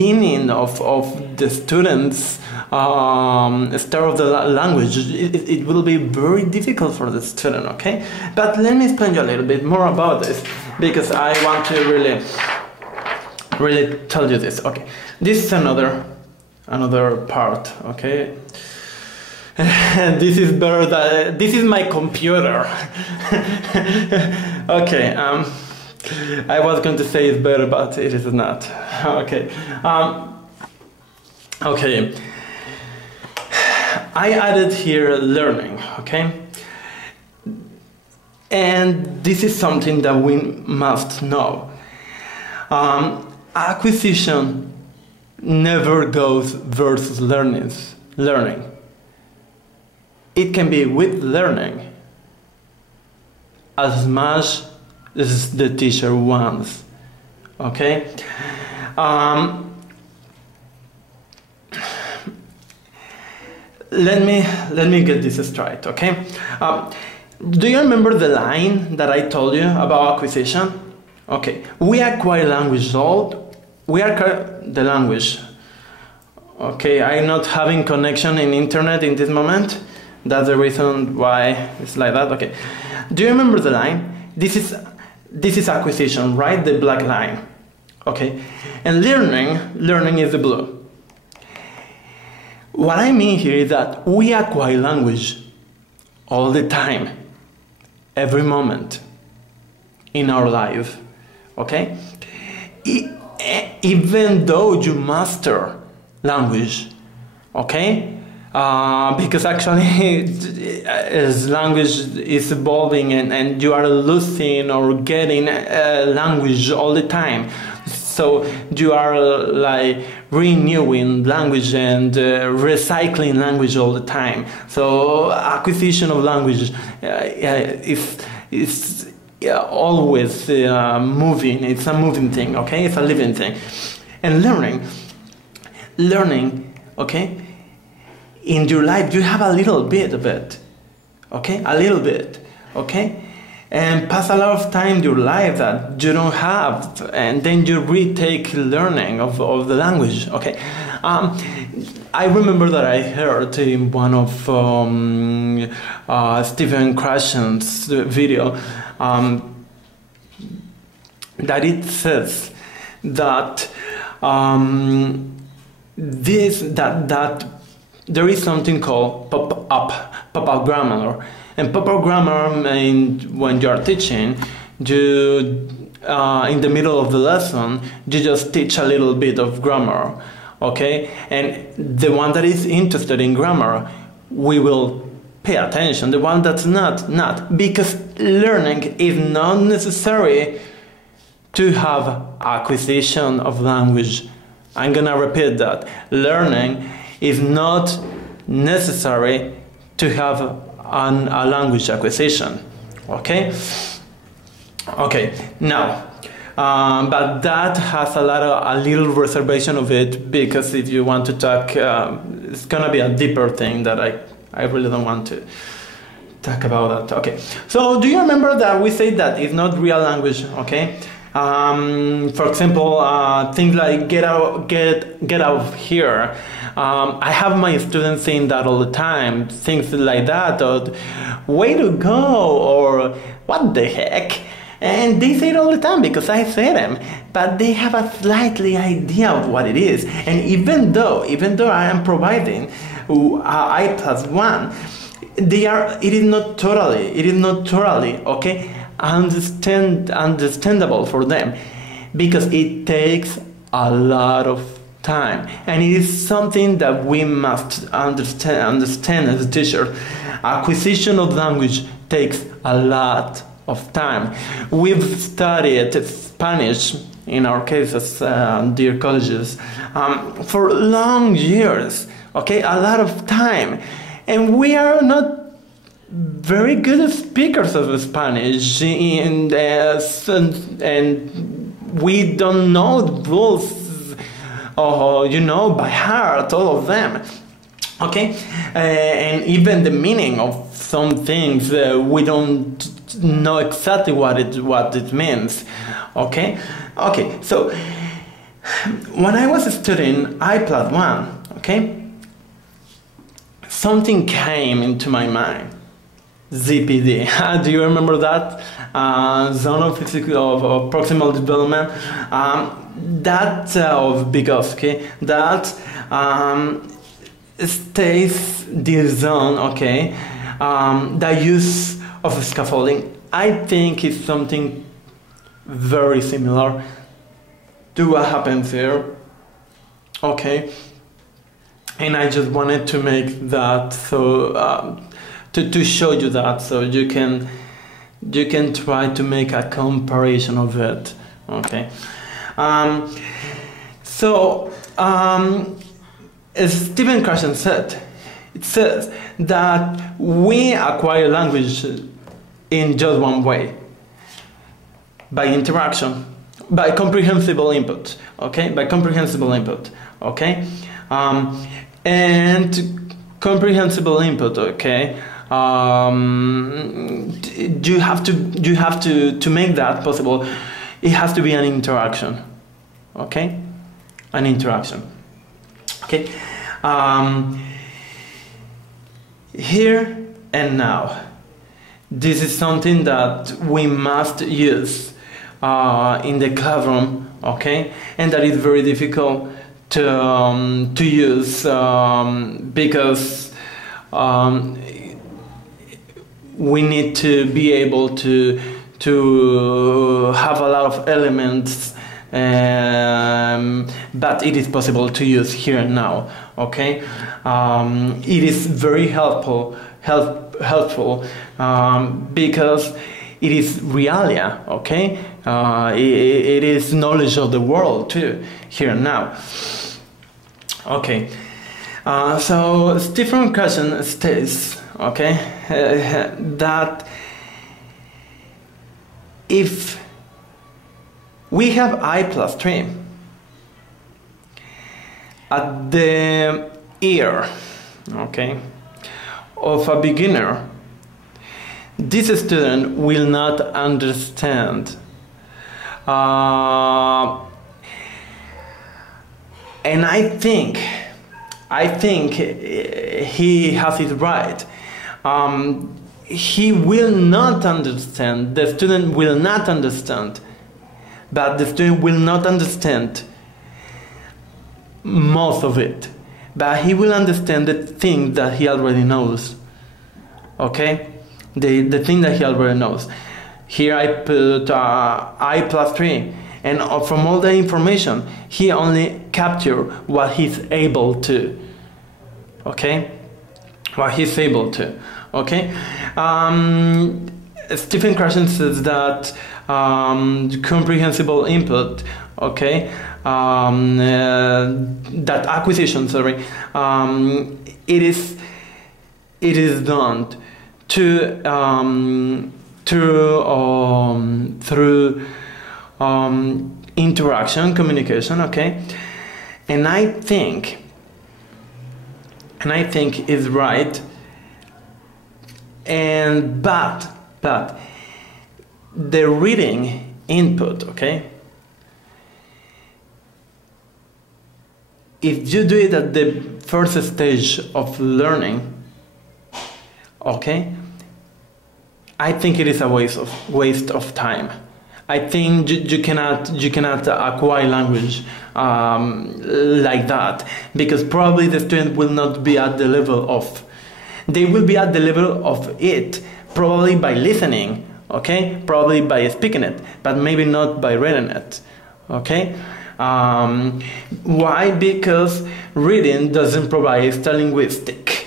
beginning of the students start of the language, it will be very difficult for the student, okay? But let me explain you a little bit more about this, because I want to really tell you this. Okay, this is another part, okay? This is better than, this is my computer. Okay, I was going to say it's better, but it is not. Okay. Okay. I added here learning, okay? And this is something that we must know. Acquisition never goes versus learning. It can be with learning as much as the teacher wants, okay? Let me get this straight, okay? Do you remember the line that I told you about acquisition? Okay, we acquire language, we acquire the language. Okay, I'm not having connection in internet in this moment. That's the reason why it's like that. Okay, do you remember the line? This is acquisition, right? The black line. Okay, and learning is the blue. What I mean here is that we acquire language all the time, every moment in our life, okay? Even though you master language, okay? Because actually as language is evolving and you are losing or getting language all the time, so you are like renewing language and recycling language all the time. So acquisition of language is always moving. It's a moving thing, okay? It's a living thing. And learning, okay? In your life, you have a little bit of it, okay? A little bit, okay? And pass a lot of time in your life that you don't have, and then you retake learning of the language, okay? I remember that I heard in one of Stephen Krashen's video that it says that that there is something called pop-up grammar. And pop-up grammar means when you are teaching, you in the middle of the lesson, you just teach a little bit of grammar, okay? And the one that is interested in grammar, we will pay attention. The one that's not. Because learning is not necessary to have acquisition of language. I'm gonna repeat that. Learning is not necessary to have a language acquisition, okay? Okay, now, but that has a little reservation of it, because if you want to talk, it's gonna be a deeper thing that I really don't want to talk about that. Okay, so do you remember that we say that it's not real language, okay? For example, things like get out of here. I have my students saying that all the time, things like that, or way to go, or what the heck, and they say it all the time because I say them, but they have a slightly idea of what it is. And even though I am providing I+1, it is not totally okay, understandable for them, because it takes a lot of time, and it is something that we must understand as a teacher. Acquisition of language takes a lot of time. We've studied Spanish, in our cases, dear colleges, for long years, okay, a lot of time, and we are not very good speakers of Spanish, and we don't know the rules, you know, by heart, all of them, okay? And even the meaning of some things, we don't know exactly what it means, okay? Okay, so When I was studying I+1, okay, something came into my mind. ZPD. Do you remember that? Zone of proximal development. That of Vygotsky. That stays this zone. Okay. The use of scaffolding. I think it's something very similar to what happens here. Okay. And I just wanted to make that so. To show you that, so you can try to make a comparison of it. Okay. As Stephen Krashen said, it says that we acquire language in just one way: by interaction, by comprehensible input. Okay, by comprehensible input. Okay, and comprehensible input. Okay. You have to make that possible. It has to be an interaction. Okay, an interaction. Okay. Here and now, this is something that we must use in the classroom. Okay, and that is very difficult to use because we need to be able to have a lot of elements, but it is possible to use here and now. Okay, it is very helpful because it is realia. Okay, it is knowledge of the world too, here and now. Okay, so Stephen Krashen states, okay, that if we have I+3 at the ear, okay, of a beginner, this student will not understand and I think he has it right. He will not understand, the student will not understand, but the student will not understand most of it, but he will understand the thing that he already knows. Okay, the thing that he already knows. Here I put I+3, and from all the information he only captures what he's able to. Okay, what he's able to. Okay, Stephen Krashen says that comprehensible input, okay, that acquisition, sorry, it is done through interaction, communication, okay, and I think is right. And but the reading input, okay, if you do it at the first stage of learning, okay, I think it is a waste of time. I think you cannot acquire language like that, because probably the student will not be at the level of. They will be at the level of it, probably by listening, okay? Probably by speaking it, but maybe not by reading it, okay? Why? Because reading doesn't provide extralinguistic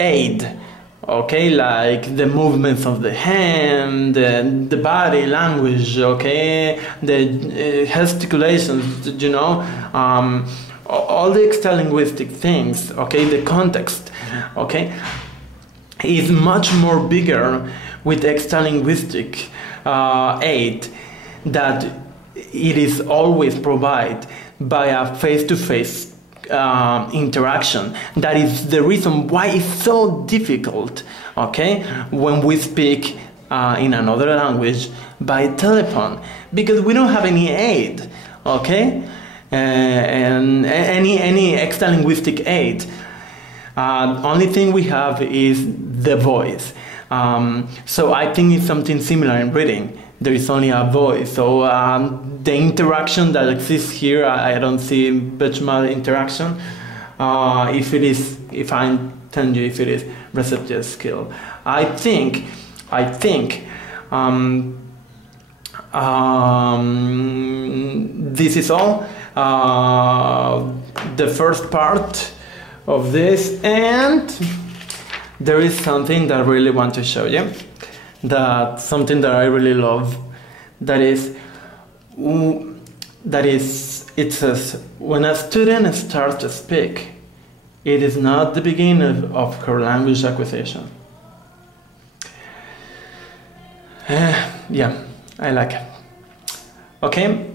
aid, okay? Like the movements of the hand, the body language, okay? The gesticulations, you know? All the extralinguistic things, okay, the context, okay, is much more bigger with extralinguistic aid that it is always provided by a face-to-face interaction. That is the reason why it's so difficult, okay, when we speak in another language, by telephone because we don't have any aid, okay, and any extra linguistic aid. Only thing we have is the voice. So I think it's something similar in reading. There is only a voice. So the interaction that exists here, I don't see much more interaction. If I'm telling you if it is receptive skill, I think this is all. The first part of this, and there is something that I really want to show you. That something that I really love. That is, it says, when a student starts to speak, it is not the beginning of her language acquisition. Yeah, I like it. Okay,